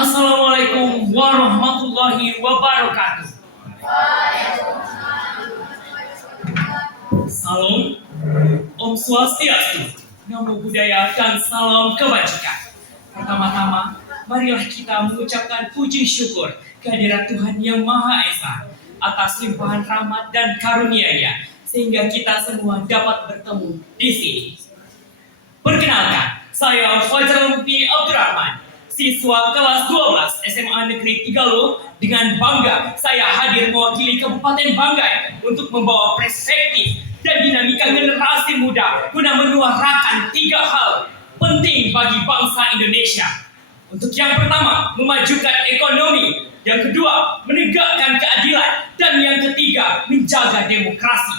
Assalamualaikum warahmatullahi wabarakatuh. Salam, Om Swastiastu, Namo Buddhaya, dan salam kebajikan. Pertama-tama, marilah kita mengucapkan puji syukur kehadirat Tuhan Yang Maha Esa atas limpahan rahmat dan karunia-Nya sehingga kita semua dapat bertemu di sini. Perkenalkan, saya Fajar Mukti Abdurrahman, siswa kelas 12 SMA Negeri Tigaluh. Dengan bangga, saya hadir mewakili Kabupaten Banggai untuk membawa perspektif dan dinamika generasi muda guna menyuarakan 3 hal penting bagi bangsa Indonesia. Untuk yang pertama, memajukan ekonomi. Yang kedua, menegakkan keadilan. Dan yang ketiga, menjaga demokrasi.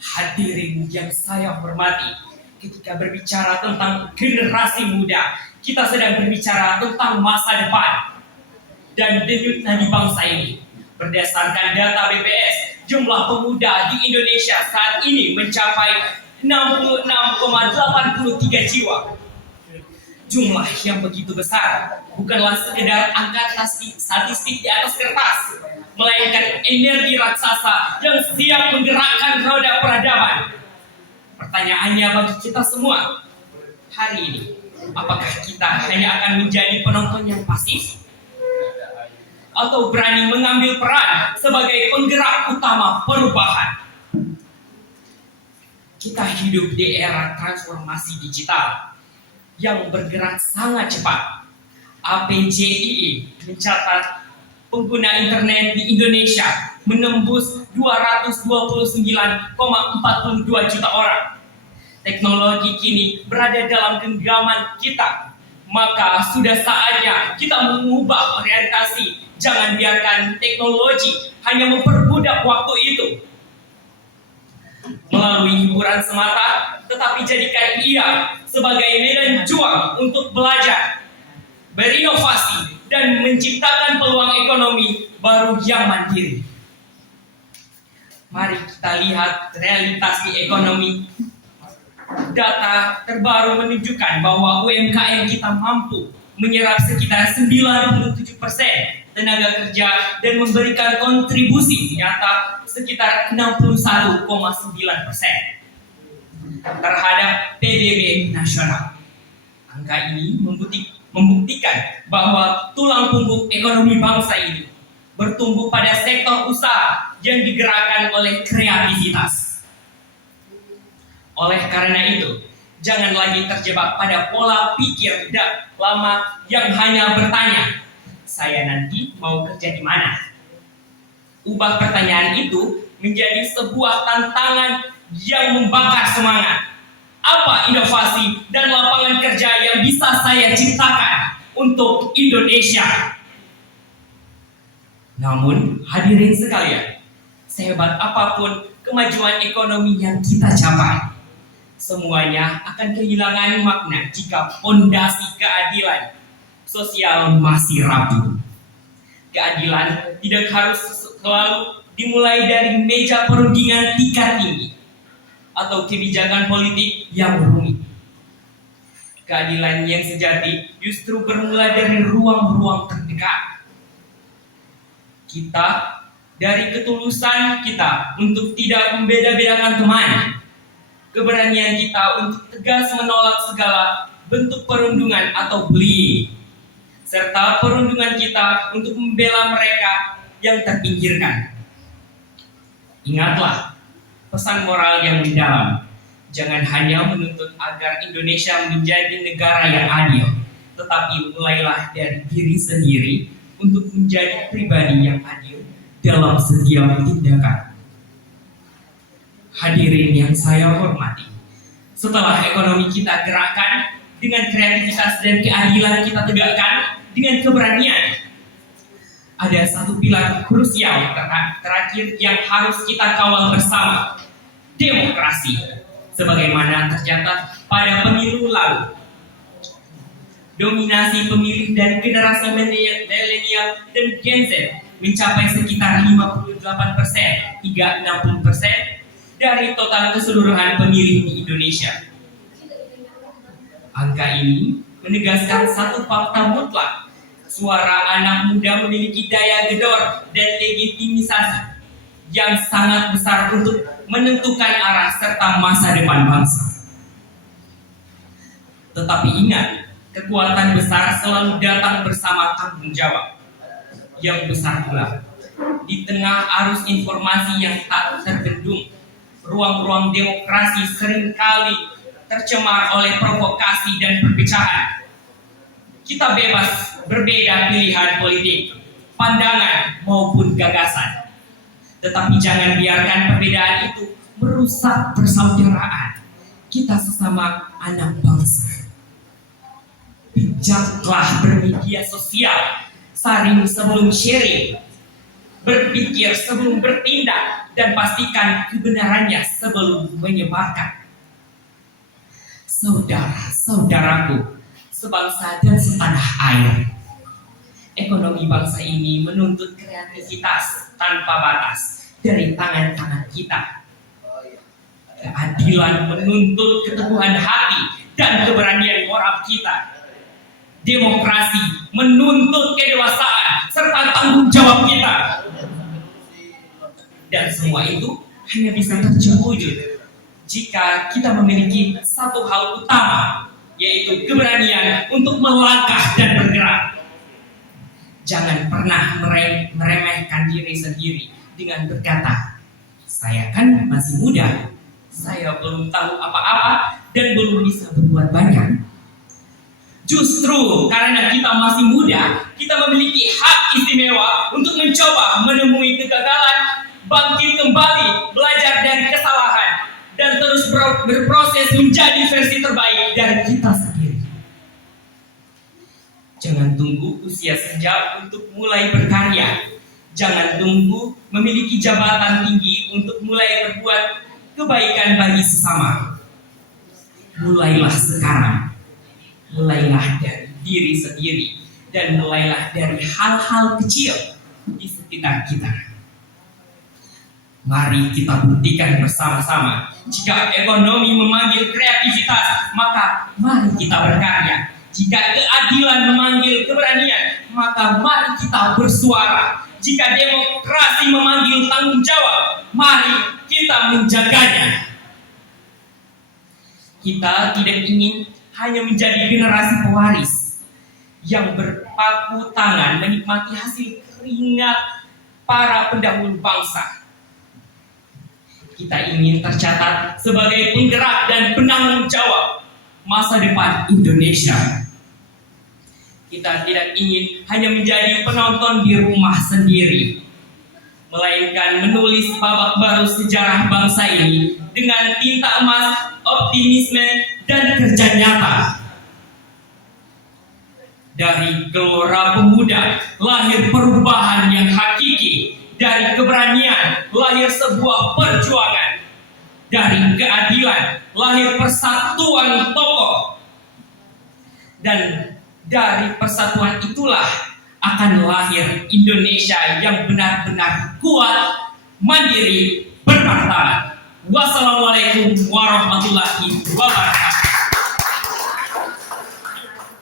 Hadirin yang saya hormati, ketika berbicara tentang generasi muda, kita sedang berbicara tentang masa depan dan denyut nadi bangsa ini. Berdasarkan data BPS, jumlah pemuda di Indonesia saat ini mencapai 66,83 jiwa. Jumlah yang begitu besar bukanlah sekedar angka statistik di atas kertas, melainkan energi raksasa yang siap menggerakkan roda peradaban. Pertanyaannya bagi kita semua hari ini, apakah kita hanya akan menjadi penonton yang pasif? Atau berani mengambil peran sebagai penggerak utama perubahan? Kita hidup di era transformasi digital yang bergerak sangat cepat. APJIE mencatat pengguna internet di Indonesia menembus 229,42 juta orang. Teknologi kini berada dalam genggaman kita. Maka sudah saatnya kita mengubah orientasi. Jangan biarkan teknologi hanya memperbudak waktu itu. Melalui hiburan semata, tetapi jadikan ia sebagai medan juang untuk belajar, berinovasi, dan menciptakan peluang ekonomi baru yang mandiri. Mari kita lihat realitas di ekonomi. Data terbaru menunjukkan bahwa UMKM kita mampu menyerap sekitar 97% tenaga kerja dan memberikan kontribusi nyata sekitar 61,9% terhadap PDB nasional. Angka ini membuktikan bahwa tulang punggung ekonomi bangsa ini bertumbuh pada sektor usaha yang digerakkan oleh kreativitas. Oleh karena itu, jangan lagi terjebak pada pola pikir lama yang hanya bertanya, saya nanti mau kerja di mana? Ubah pertanyaan itu menjadi sebuah tantangan yang membakar semangat. Apa inovasi dan lapangan kerja yang bisa saya ciptakan untuk Indonesia? Namun, hadirin sekalian, sehebat apapun kemajuan ekonomi yang kita capai, semuanya akan kehilangan makna jika fondasi keadilan sosial masih rapuh. Keadilan tidak harus selalu dimulai dari meja perundingan tingkat tinggi atau kebijakan politik yang rumit. Keadilan yang sejati justru bermula dari ruang-ruang terdekat. Kita, dari ketulusan kita untuk tidak membeda-bedakan teman, keberanian kita untuk tegas menolak segala bentuk perundungan atau bullying, serta perundungan kita untuk membela mereka yang terpinggirkan. Ingatlah pesan moral yang mendalam. Jangan hanya menuntut agar Indonesia menjadi negara yang adil, tetapi mulailah dari diri sendiri untuk menjadi pribadi yang adil dalam setiap tindakan. Hadirin yang saya hormati, setelah ekonomi kita gerakkan dengan kreativitas dan keadilan kita tegakkan dengan keberanian, ada satu pilar krusial terakhir yang harus kita kawal bersama, demokrasi, sebagaimana tercatat pada pemilu lalu. Dominasi pemilih dari generasi milenial dan Gen Z mencapai sekitar 58% hingga 60% dari total keseluruhan pemilih di Indonesia. Angka ini menegaskan satu fakta mutlak Suara anak muda memiliki daya gedor dan legitimisasi yang sangat besar untuk menentukan arah serta masa depan bangsa. Tetapi ingat, kekuatan besar selalu datang bersama tanggung jawab yang besar pula. Di tengah arus informasi yang tak terbendung, ruang-ruang demokrasi seringkali tercemar oleh provokasi dan perpecahan. Kita bebas berbeda pilihan politik, pandangan maupun gagasan. Tetapi jangan biarkan perbedaan itu merusak persaudaraan kita sesama anak bangsa. Bijaklah bermedia sosial, saring sebelum sharing, berpikir sebelum bertindak, dan pastikan kebenarannya sebelum menyebarkan. Saudara-saudaraku, sebangsa dan setanah air, ekonomi bangsa ini menuntut kreativitas tanpa batas dari tangan-tangan kita. Keadilan menuntut keteguhan hati dan keberanian moral kita. Demokrasi menuntut kedewasaan serta tanggung jawab kita. Dan semua itu hanya bisa terwujud jika kita memiliki satu hal utama, yaitu keberanian untuk melangkah dan bergerak. Jangan pernah meremehkan diri sendiri dengan berkata, saya kan masih muda, saya belum tahu apa-apa dan belum bisa berbuat banyak. Justru karena kita masih muda, kita memiliki hak istimewa untuk mencoba menemui kegagalan, bangkit kembali, belajar dari kesalahan, dan terus berproses menjadi versi terbaik dari kita sendiri. Jangan tunggu usia senja untuk mulai berkarya. Jangan tunggu memiliki jabatan tinggi untuk mulai berbuat kebaikan bagi sesama. Mulailah sekarang. Mulailah dari diri sendiri. Dan mulailah dari hal-hal kecil di sekitar kita. Mari kita buktikan bersama-sama. Jika ekonomi memanggil kreativitas, maka mari kita berkarya. Jika keadilan memanggil keberanian, maka mari kita bersuara. Jika demokrasi memanggil tanggung jawab, mari kita menjaganya. Kita tidak ingin hanya menjadi generasi pewaris yang berpaku tangan menikmati hasil keringat para pendahulu bangsa. Kita ingin tercatat sebagai penggerak dan penanggung jawab masa depan Indonesia. Kita tidak ingin hanya menjadi penonton di rumah sendiri, melainkan menulis babak baru sejarah bangsa ini dengan tinta emas, optimisme, dan kerja nyata. Dari gelora pemuda lahir perubahan yang hakiki. Dari keberanian lahir sebuah perjuangan. Dari keadilan lahir persatuan tokoh. Dan dari persatuan itulah akan lahir Indonesia yang benar-benar kuat, mandiri, bermartabat. Wassalamualaikum warahmatullahi wabarakatuh.